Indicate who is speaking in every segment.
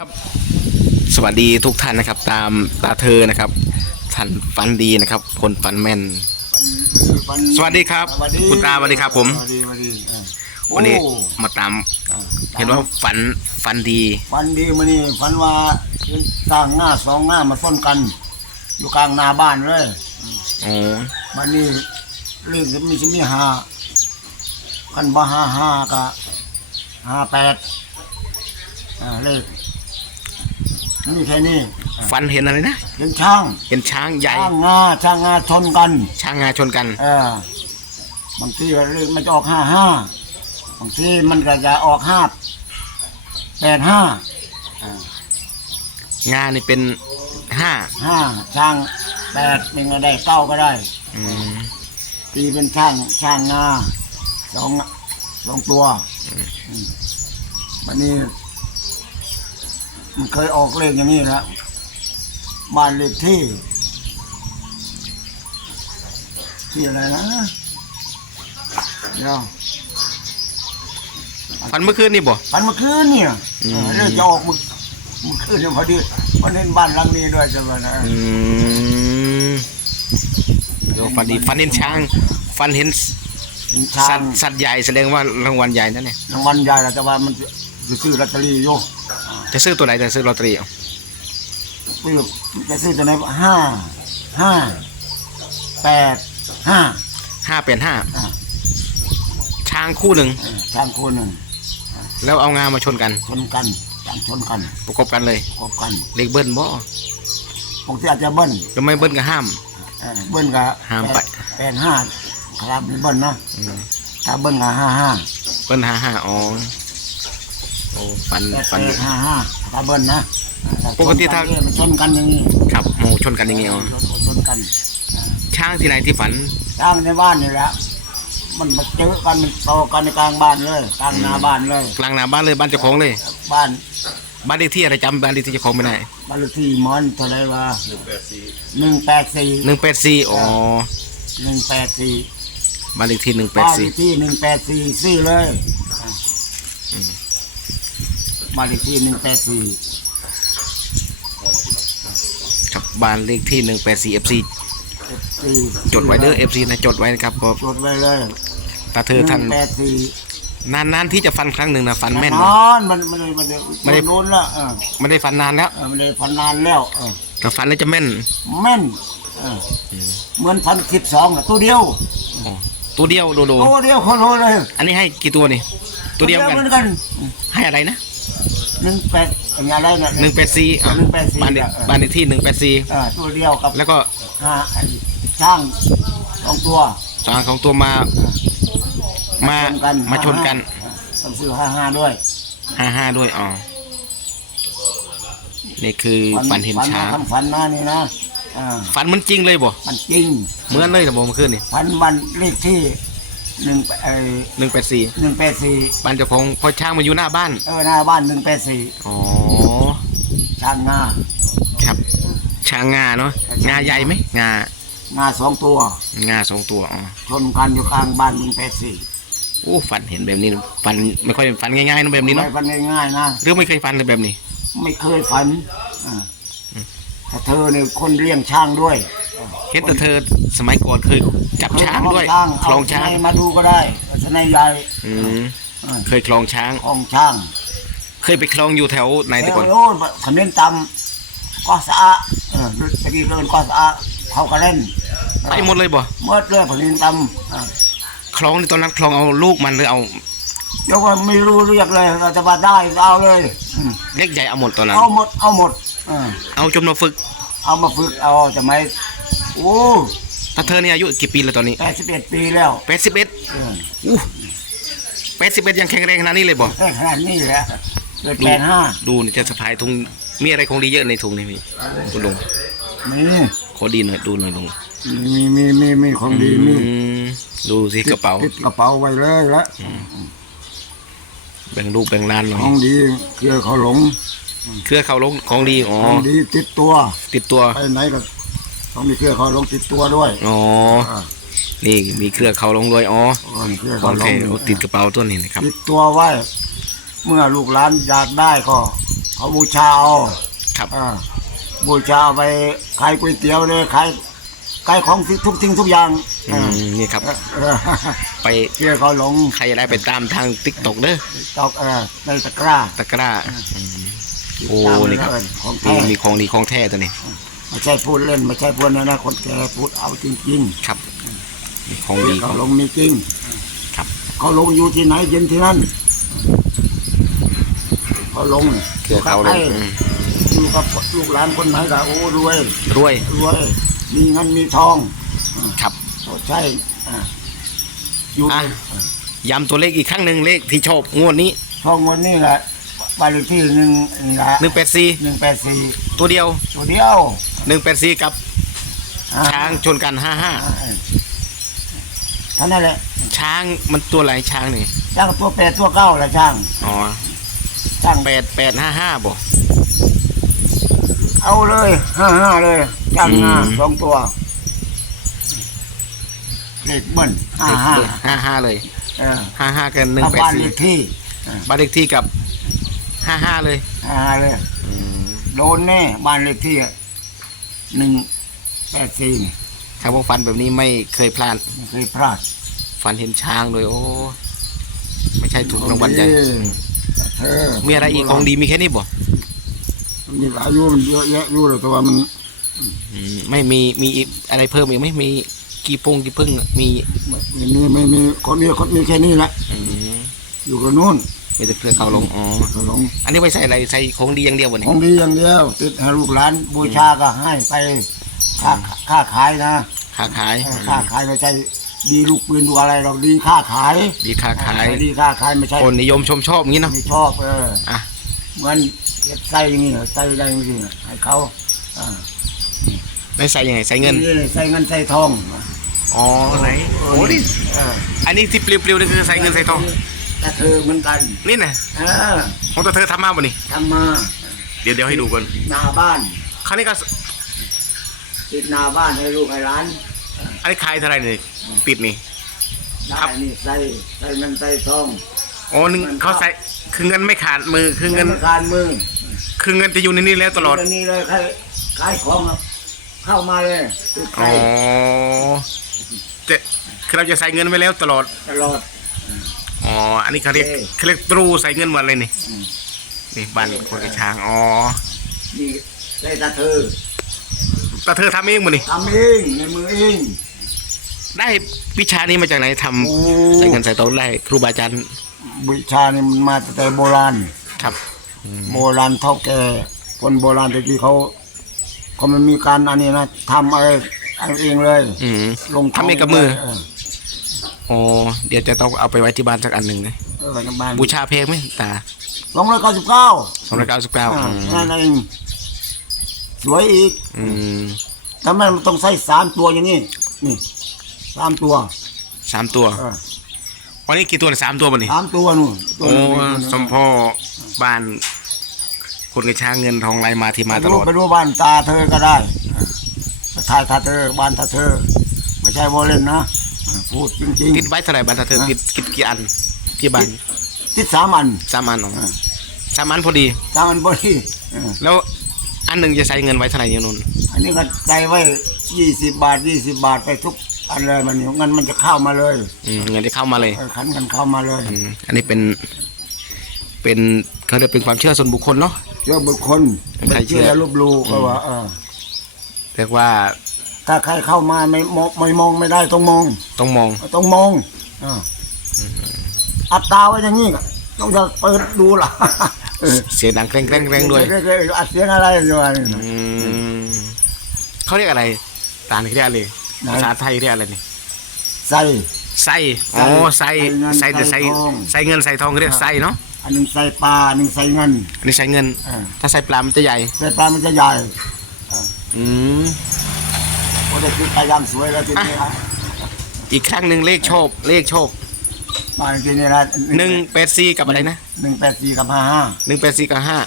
Speaker 1: ครับสวัสดีทุกท่านนะครับ ตามตาเธอนะครับท่านฟันดีนะครับ คนฟันแม่น สวัสดีครับ
Speaker 2: สวัสดี
Speaker 1: คุณตาสวัสดีครับ ผม
Speaker 2: สวัสดีสวัสดีเออ
Speaker 1: วันนี้
Speaker 2: โอ้
Speaker 1: มาตาม
Speaker 2: อะ
Speaker 1: เห็นว่าฝันฟันดี
Speaker 2: ฟันดีมันนี่ฟันว่าเห็นสร้างหน้าสองหน้ามาซ่อนกัน อยู่กลางนาบ้านเลย
Speaker 1: อ๋อ
Speaker 2: มันนี่เรื่องมีจะมีหากันบ่ห้าห้ากะห้าแปดอ่าเลข นี่แค่นี้
Speaker 1: ฟันเห็นอะไรนะ
Speaker 2: เห็นช่าง
Speaker 1: เห็นช้างใหญ่
Speaker 2: ช่างงาช่างงาชนกัน
Speaker 1: ช้างงาชนกัน
Speaker 2: เออบางทีก็เลขมันจะออกห้าห้าบางทีมันก็จะออกห้าแปดห้า
Speaker 1: งานี่เป็นห้า
Speaker 2: ห้าช่างแปดเป็นก็ได้เก้าก็ได้
Speaker 1: อืม
Speaker 2: ตีเป็นช่างช่างงาสองสองตัวอืมวันนี้ มันเคยออกเลขอย่างนี้แล้วบ้านเลขที่ ที่อะไรนะเดี๋ยว
Speaker 1: ฟันเมื่อคืนนี่บ่
Speaker 2: ปันเมื่อคืนเนี่ย
Speaker 1: อืม
Speaker 2: เออเรื่องจะออกเมื่อเมื่อคืนเนี่ยพอดีมันเล่นบ้านหลังนี้ด้วยจังเลยนะ
Speaker 1: อืมเดี๋ยวฟันดีฟันเห็นช้างฟันเห็น
Speaker 2: เห็นช้า
Speaker 1: สั
Speaker 2: ง
Speaker 1: ตว์สัตว์ใหญ่แสดงว่ารางวัลใหญ่นั่นเนี่ย
Speaker 2: รางวัลใหญ่แล้วแต่ว่ามันจะซื้อลอตเตอรี่อยู่
Speaker 1: จะซื้อตัวไหนจะซื้อลอตเตอรี่เอา
Speaker 2: ซื้อจะซื้อตัวไหนห้าห้าแปดห้า
Speaker 1: ห้าเป็นห้า
Speaker 2: อ่า
Speaker 1: ช้างคู่หนึ่ง
Speaker 2: เออช้างคนหนึ่ง
Speaker 1: แล้วเอางามาชนกัน
Speaker 2: ชนกันช้างชนกัน
Speaker 1: ประกบกันเลย
Speaker 2: คบกัน
Speaker 1: เลขเบิ้ลบ่
Speaker 2: บางทีอาจจะเบิ้ล
Speaker 1: แล้วไม่เบิ้ลก็ห้าม
Speaker 2: เออเบิ้ลกับ
Speaker 1: ห้ามไป
Speaker 2: แปดห้าครับมีเบิ้ลนะ
Speaker 1: อืม
Speaker 2: ถ้าเบิ้ลกับห้าห้า
Speaker 1: เบิ้ลห้าห้าอ๋อ โอ้ฟัน
Speaker 2: แปด
Speaker 1: ฟัน
Speaker 2: แปดห้าห้าถ้าเบิ้ลนะ
Speaker 1: ปกติถ้า
Speaker 2: มันชนกันอย่างนี้
Speaker 1: ครับโอ้ชนกันอย่างเงี้ยอ๋อ
Speaker 2: ชนกัน
Speaker 1: ช้างที่ไหนที่ฝัน
Speaker 2: ช้างในบ้านนี่แหละมันมาเจอกันมันโตกันในกลางบ้านเลยกลางนาบ้านเลย
Speaker 1: กลางหน้าบ้านเลยบ้านเจ้าของเลย
Speaker 2: บ้าน
Speaker 1: บ้านเลขที่อะไรจำบ้านเลขที่เจ้าของไม่ได้
Speaker 2: บ้านเลขที่หมอนเท่าไรวะหนึ่งแปดสี่
Speaker 1: หนึ่งแปดสี่อ๋อ
Speaker 2: หนึ่งแปดสี่
Speaker 1: บ้านเลขที่หนึ่งแปด
Speaker 2: บ้านเล
Speaker 1: สี่
Speaker 2: ขที่หนึ่งแปดสี่สี่เลย บ้านเลขที่หนึ่งแปดสี่
Speaker 1: ครับบ้านเลขที่หนึ่งแปดสี่เอฟซี
Speaker 2: สี่
Speaker 1: จดไว้เด้อเอฟซีนะจดไว้นะครับก็
Speaker 2: จดไว้เลย
Speaker 1: ตาเธอท่าน
Speaker 2: หนึ่งแปดสี่
Speaker 1: นานๆที่จะฟันครั้งหนึ่งนะฟันแม่น
Speaker 2: น
Speaker 1: นะ
Speaker 2: อนมันมันเลยมันเลย
Speaker 1: ไม่ได้
Speaker 2: โน้นละเออ
Speaker 1: ไม่ได้ฟันนานแล้ว
Speaker 2: เออมันเลยพันนานแล้วเออ
Speaker 1: แต่ฟันแล้วจะแม่น
Speaker 2: แม่นเออเหมือนพันสิบสองตัวเดียว
Speaker 1: อ๋อตัวเดียวโดโด
Speaker 2: ตัวเดียวโคโลเลย
Speaker 1: อันนี้ให้กี่ตัวนี่ตัวเดียวกัน
Speaker 2: เหมือนกัน
Speaker 1: ให้อะไรนะ
Speaker 2: หนึ่งแปดอย่างอะไรเนี่ย
Speaker 1: หนึ่งแปดสี่
Speaker 2: หนึ่งแปดสี่
Speaker 1: บ้านเลข
Speaker 2: อะ
Speaker 1: บ้านเลขที่หนึ่งแปดสี่
Speaker 2: เออตัวเดียวกับ
Speaker 1: แล้วก็
Speaker 2: ห้าไอ้ช่างสองตัว
Speaker 1: สางของตัวมา มา
Speaker 2: ชนกัน
Speaker 1: มาชนกัน
Speaker 2: ต้องซื้อห้าห้าด้วย
Speaker 1: ห้าห้าด้วยอ๋อนี่คือฝันเห็นช้าง
Speaker 2: ทำฝันมานี่นะอ่า
Speaker 1: ฝันเหมันจริงเลยบ่
Speaker 2: มันจริง
Speaker 1: เหมือนเลยแต่บอกเมื่อคืนนี่
Speaker 2: ฝันวันเลขที่ หนึ่งไอ้
Speaker 1: หนึ่งแปดสี่
Speaker 2: หนึ่งแปดสี่
Speaker 1: บ้านเจ้าของพอช้างมาอยู่หน้าบ้าน
Speaker 2: เออหน้าบ้านหนึ่งแปดสี่
Speaker 1: อ๋อ
Speaker 2: ช่างงา
Speaker 1: ครับช้างงาเนาะงาใหญ่ไหมงา
Speaker 2: งาสองตัว
Speaker 1: งาสองตัวอ๋อ
Speaker 2: ชนกันอยู่ข้างบ้านหนึ่งแปดสี่
Speaker 1: โอ้ฝันเห็นแบบนี้ฝันไม่ค่อยฝันง่ายๆนะแบบนี้
Speaker 2: ไม่
Speaker 1: เนาะ
Speaker 2: ฝันง่ายๆนะ
Speaker 1: หรือไม่เคยฝันเลยแบบนี้
Speaker 2: ไม่เคยฝันอ่าแต่เธอเนี่ยคนเลี้ยงช้างด้วย
Speaker 1: เห็นแต่เธอสมัยก่อนเคยจับช้างด้วยคลองช้าง
Speaker 2: เให้มาดูก็ได้สนายใหญ่
Speaker 1: อืม
Speaker 2: อ่า
Speaker 1: เคยคลองช้าง
Speaker 2: ของช้าง
Speaker 1: เคยไปคลองอยู่แถวไหนแต่ก่อน
Speaker 2: โอ้ยขมิ้นตำก็สะอาดเออตะกี้เดินก็สะอาดเขาก็เล่น
Speaker 1: ไปหมดเลยบ่
Speaker 2: เมื่อเลยขมิ้นตำอ่า
Speaker 1: คลองนี่ตอนนั้นคลองเอาลูกมันหรือเอา
Speaker 2: เดี๋ยวว่าไม่รู้เรียกเลยเราจะมาได้เอาเลยอืม
Speaker 1: เล็กใหญ่เอาหมดตอนนั้น
Speaker 2: เอาหมดเอาหมดเออ
Speaker 1: เอาจนมาฝึก
Speaker 2: เอามาฝึกเอาจะไม่ โอ้
Speaker 1: ถ้าเธอเนี่ยอายุกี่ปีแล้วตอนนี้
Speaker 2: แปดสิบเอ็ดปีแล้ว
Speaker 1: แปดสิบเอ็ด
Speaker 2: เออ
Speaker 1: อู้แปดสิบเอ็ดยังแข็งแรงขนาดนี้เลยบ่
Speaker 2: แค่ขนาดนี้แหละเกิดแปดห้า
Speaker 1: ดูนี่จะสะพายถุงมีอะไรคงดีเยอะในถุงนี่พี่คุณลุง
Speaker 2: มี
Speaker 1: ขอดีหน่อยดูหน่อยลุง
Speaker 2: มีมีมีมีของดีมี
Speaker 1: อืมดูสิกระเป๋า
Speaker 2: ติดกระเป๋าไว้เลยละ
Speaker 1: แบ่งลูกแบ่งหล้านหน่อ
Speaker 2: ข
Speaker 1: ย
Speaker 2: องดีเครือเขาหลง
Speaker 1: เครือเขาลงของดีอ๋อ
Speaker 2: ของดีติดตัว
Speaker 1: ติดตัว
Speaker 2: ไปไหนก็ ต้องมีเครือเขาหลงติดตัวด้วย
Speaker 1: อ๋อ
Speaker 2: อ่า
Speaker 1: นี่มีเครือเขาลงด้วยอ๋อ
Speaker 2: อ๋อมีเครือ
Speaker 1: ขอ
Speaker 2: เขา
Speaker 1: ง
Speaker 2: หล
Speaker 1: แท้
Speaker 2: ง
Speaker 1: โอ้ติดกระเป๋าตัวนี้นะครับ
Speaker 2: ติดตัวไว้ เมื่อลูกหลานอยากได้ก็เขาบูชาเอา
Speaker 1: ครับ
Speaker 2: อ่าบูชาเอาไปขายก๋วยเตี๋ยวเลยขายขายของทุกสิ่งทุกอย่าง
Speaker 1: อืมนี่ครับ
Speaker 2: เออเออ
Speaker 1: ไป
Speaker 2: เชื่อเขาหลง
Speaker 1: ใครได้ไปตามทางติ๊กตอกเด้อ
Speaker 2: ตอกเออในตะกร้า
Speaker 1: ตะกร้าอืมโอ้นี่ครับ
Speaker 2: ของ
Speaker 1: นี่
Speaker 2: แท้
Speaker 1: มีของดีของแท้ตัวนี้
Speaker 2: ไม่ใช่พูดเล่นไม่ใช่พูดนะนะคนแก่พูดเอาจริง
Speaker 1: ครับมีของ
Speaker 2: ๆ
Speaker 1: ดีข
Speaker 2: เขา
Speaker 1: อง
Speaker 2: หลงมีจริง
Speaker 1: ครับ
Speaker 2: เขาหลงอยู่ที่ไหนเย็นที่นั่นเขาหลง
Speaker 1: เคือเขาเลย
Speaker 2: ใคร
Speaker 1: อืม
Speaker 2: อยู่กับลูกหลานคนไหนก็โอ้รวย
Speaker 1: รวย
Speaker 2: รวย มีเงินมีทอง
Speaker 1: ครับ
Speaker 2: เขาใช่อ่าอยู่
Speaker 1: อะ ย้ำตัวเลขอีกครั้งหนึ่งเลขที่ชอบงวดนี้
Speaker 2: ทองวันนี้แหละบ้านเลขที่หนึ่งนี่แหละ
Speaker 1: หนึ่งแปดสี่
Speaker 2: หนึ่งแปดสี่
Speaker 1: ตัวเดียว
Speaker 2: ตัวเดียว
Speaker 1: หนึ่งแปดสี่กับ
Speaker 2: อ่
Speaker 1: ช้างชนกันห้าห้า
Speaker 2: อ่าเท่านั้นแหละ
Speaker 1: ช้างมันตัวอะไรช้างนี่
Speaker 2: ช่างตัวแปดตัวเก้าแหละช่าง
Speaker 1: อ๋อ
Speaker 2: ช่าง
Speaker 1: แปดแปดห้าห้าบ่
Speaker 2: เอาเลยห้าห้าเลยช่างห้า
Speaker 1: อืม
Speaker 2: สองตัวเลขเบิ้ลห้าห้า
Speaker 1: ห้าห้าเลย
Speaker 2: เออ
Speaker 1: ห้าห้ากันหนึ่ง
Speaker 2: ถ้า
Speaker 1: แปด
Speaker 2: บ้าน
Speaker 1: สี่
Speaker 2: เลขที่
Speaker 1: บ้านเลขที่กับห้าห้าเลย
Speaker 2: ห้าห้าเลย
Speaker 1: อืม
Speaker 2: โดนแน่บ้านเลขที่ หนึ่งแปดสี่นี่
Speaker 1: ถ้าว่าฟันแบบนี้ไม่เคยพลาด
Speaker 2: ไม่เคยพลาด
Speaker 1: ฟันเห็นช้างเลยโอ้ไม่ใช่ถูกรางวัลใหญ่
Speaker 2: เออ
Speaker 1: มีอะไรอีกของดีมีแค่นี้บ่
Speaker 2: มีอายุมันเยอะแยะอยู่เลยแต่ว่ามัน
Speaker 1: อืมไม่มีมีอีกอะไรเพิ่มอีกไหมมีกี่พงกี่พึ่งมี
Speaker 2: ไม่มีไม่มีคนนี้คนมีแค่นี้แหละ
Speaker 1: อืม
Speaker 2: อยู่กับนู้น
Speaker 1: มีแต่เพื่อเขาลงอ๋อ
Speaker 2: ก็หลง
Speaker 1: อันนี้ไว้ใส่อะไรใส่ของดีอย่างเดียวบ่
Speaker 2: ข
Speaker 1: นี่
Speaker 2: องดีอย่างเดียวติดให้ลูกหลานบูชาก็ให้ไปค้าค้าขายนะ
Speaker 1: ค้าขาย
Speaker 2: เออค้าขายไม่ใช่ดีลูกปืนดูอะไรหรอกดีค้าขาย
Speaker 1: ดีค้าขาย
Speaker 2: ดีค้าขายไม่ใช่
Speaker 1: คนนิยมชมชอบงี้เนาะ
Speaker 2: ไม่ชอบเออ
Speaker 1: อะ
Speaker 2: เหมือนเก็บไส้อย่างนี้ไส้อะไรอย่างนี้ให้เขาอ่า
Speaker 1: ไม่ใส่ยังไงใส่เงิน
Speaker 2: ใส่เงินใส่ทอง
Speaker 1: อ๋อไหนโอ้นี่
Speaker 2: เออ
Speaker 1: อันนี้ที่ปลิวๆนี่คือใส่เงินใส่ทอง
Speaker 2: แต่เธอเหมือนกัน
Speaker 1: นี่นะ
Speaker 2: เออ
Speaker 1: ของตัวเธอทำมาบ่นี่
Speaker 2: ทำมา
Speaker 1: เดี๋ยวเดี๋ยวให้ดูก่อน
Speaker 2: หน้าบ้าน
Speaker 1: คราวนี้ก็
Speaker 2: ติดหน้าบ้านให้ลูกให้หลาน
Speaker 1: อันนี้ขายเท่าไหร่นี่ติดนี่
Speaker 2: ได้นี่ใส่ใส่เงินใส่ทอง
Speaker 1: อ๋อนึงเขาใส่คือเงินไม่ขาดมือคือเงิน
Speaker 2: ธการมือ
Speaker 1: คือเงินจะอยู่ในนี้แล้วตลอด
Speaker 2: เรื่องนี้เลยใครขายของอะเข้ามาเลยติด
Speaker 1: อ๋
Speaker 2: ใส่
Speaker 1: อจะคือเราจะใส่เงินไว้แล้วตลอด
Speaker 2: ตลอด
Speaker 1: อ๋ออันนี้เขาเรียก
Speaker 2: เอ้ย
Speaker 1: เขาเรียกตรูใส่เงินหมดเลยนี่
Speaker 2: อืม
Speaker 1: นี่บ้านคนกระช้างอ๋อ
Speaker 2: นี่ใส่ตาเธอ
Speaker 1: แต่เธอทำเองบ่นี่
Speaker 2: ทำเองในมือเอง
Speaker 1: ได้วิชานี้มาจากไหนทำ
Speaker 2: โอ้
Speaker 1: ใส่เงินใส่ทองได้ครูบาอาจารย์
Speaker 2: วิชานี่มันมาตั้งแต่โบราณ
Speaker 1: ครับ
Speaker 2: โบราณเท่าแก่คนโบราณตะกี้เขาเขามันมีการอันนี้นะทำอะไรเอาเองเลย
Speaker 1: อืม
Speaker 2: ลง
Speaker 1: ทำเองกับมือ
Speaker 2: เออ
Speaker 1: อ๋อเดี๋ยวจะต้องเอาไปไว้ที่บ้านสักอันหนึ่งนะ
Speaker 2: เออในบ้าน
Speaker 1: บูชาเพลงไหมตา
Speaker 2: สองร้อยเก้าสิบเก้า
Speaker 1: สองร้อยเก้าสิบเก้า
Speaker 2: นั่นเองสวยอีก
Speaker 1: อืม
Speaker 2: ทำไมมันต้องใส่สามตัวอย่างนี้นี่สามตัว
Speaker 1: สามตัว
Speaker 2: เออ
Speaker 1: วันนี้กี่ตัวเนี่ยสามตัวบ่นี่
Speaker 2: สามตัวนู่นตัว
Speaker 1: โอ้
Speaker 2: นึง
Speaker 1: สมพ่อบ้านคนกระช้างเงินทองไหลมาที่มา
Speaker 2: ไป
Speaker 1: ต
Speaker 2: ดู
Speaker 1: ลอด
Speaker 2: ไปดูบ้านตาเธอก็ได้ไปถ่ายตาเธอบ้านตาเธอไม่ใช่โบเล่นนะ พูดจริง
Speaker 1: ติดไว้เท่าไหร่บ้านตาเธอติดติดกี่อันที่บ้าน
Speaker 2: ๆติดสามอัน
Speaker 1: สามอันอ๋อ
Speaker 2: อ่า
Speaker 1: สามอันพอดี
Speaker 2: สามอันบริเออ
Speaker 1: แล้วอันหนึ่งจะใส่เงินไว้เท่าไหร่อยู่นู่น
Speaker 2: อันนี้ก็ใจไว้ยี่สิบบาทยี่สิบบาทไปทุกอันเลยมันเงินมันจะเข้ามาเลย
Speaker 1: อืมเงินที่เข้ามาเลย
Speaker 2: เออขันกันเข้ามาเลย
Speaker 1: อืมอันนี้เป็นเป็นเขาเรียกเป็นความเชื่อส่วนบุคคลเนาะ
Speaker 2: เชื่อบุคคล
Speaker 1: ใครเชื่อ
Speaker 2: ลบหลูก็ว่าเออ
Speaker 1: เรียกว่า
Speaker 2: ถ้าใครเข้ามาไม่มองไม่มองไม่ได้ต้องมอง
Speaker 1: ต้องมอง
Speaker 2: ต้องมองเอออัดตาไว้อย่างนี้ก็ต้องจะเปิดดูล่ะเออ
Speaker 1: เสียงดังแกร่งแกร่งแกร่งด้วย
Speaker 2: เอออัดเสียงอะไรอยู่อันนี้นะ
Speaker 1: อืมเขาเรียกอะไรต่างเขาเรียกอะไร
Speaker 2: ไหน
Speaker 1: ภาษาไทยเรียกอะไรนี่
Speaker 2: ใส่
Speaker 1: ไส้อ๋อไส้
Speaker 2: ใส่
Speaker 1: ไส้แต่
Speaker 2: เงิ
Speaker 1: ไส้
Speaker 2: นใส่ทอง
Speaker 1: ไส้เงินไส้ทองเขาเรียกไส้เนาะ
Speaker 2: อันหนึ่งใส่ปลาอันหนึ่งใส่เงิน
Speaker 1: อันนี้ไส้เงิน
Speaker 2: เออ
Speaker 1: ถ้าไส้ปลา มันจะใหญ่
Speaker 2: ใส่ปลา มันจะใหญ่
Speaker 1: อืม
Speaker 2: พอได้คือปลาย่างสวยแล้วทีนี้ฮะ
Speaker 1: อีกครั้งหนึ่งเลขโชค เลขโชค
Speaker 2: มาทีนี้นะ
Speaker 1: หนึ่งแปดสี่กับอะไรนะ
Speaker 2: หนึ่งแปดสี่กับห้าห้า
Speaker 1: หนึ่งแปดสี่กับห้า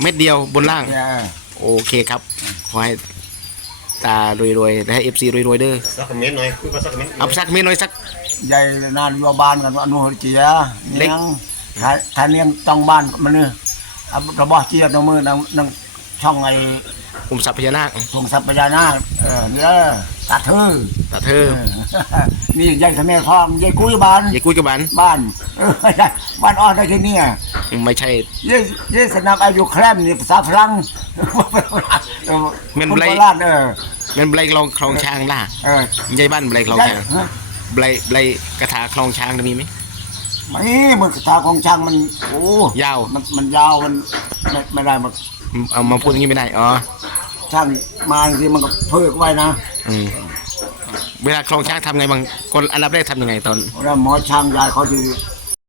Speaker 1: เม็ดเดียวบนล่าง
Speaker 2: เนี่ย
Speaker 1: โอเคครับ ขอให้ตารวยๆและให้เอฟซีรวยๆเด้อ
Speaker 3: สักเม็ดหน่อยคุยกันสักเม็ด
Speaker 1: เอาสักเม็ดหน่อยสัก
Speaker 2: ใหญ่นานรัวบ้านกันว่าอนุหเจีย
Speaker 1: เล็
Speaker 2: เลี้
Speaker 1: ก
Speaker 2: ยงถ้าถ้าเลี้ยงต้องบ้านมันเนี่ยเอาระบอกเจียดในมือนังนังช่องไอ้
Speaker 1: คุมทรัพย์พญานาค
Speaker 2: ทรงทรัพย์พญานาคเออเนี่ยตัดเธอ
Speaker 1: ตาเธอ
Speaker 2: เออนี่ยายทะเมทองยายกุ้ยบ้าน
Speaker 1: ยายกุ้ยกับบัน
Speaker 2: บ้านเออบ้านอ่อนได้ที่เนี่ย
Speaker 1: ไม่ใช่
Speaker 2: ยายยายสนับอายุแครมนี่ภาษาฝรั่งเออ
Speaker 1: แม่น
Speaker 2: คน
Speaker 1: ไร
Speaker 2: โบราณเออ
Speaker 1: งั้นเบลคลองคลองช้างล่ะ
Speaker 2: เออยา
Speaker 1: ยบ้านเบลคลอง
Speaker 2: ยาย
Speaker 1: ช้าง
Speaker 2: ฮะ
Speaker 1: เบลเบลกระถาคลองช้างมีไหม
Speaker 2: ไม่มันตาของช่างมันโอ้
Speaker 1: ยาว
Speaker 2: มันมันยาวมันไม่ไม่ได้มัน
Speaker 1: เอามาพูดอย่างนี้ไม่ได้อ๋อ
Speaker 2: ช่างมาจริงๆมันก็เพิกไว้นะ
Speaker 1: อืมเวลาคลองช้างทำไงบางคนอันดับแรกทำยังไงตอน
Speaker 2: แล้วหมอช่างยายเขาจะ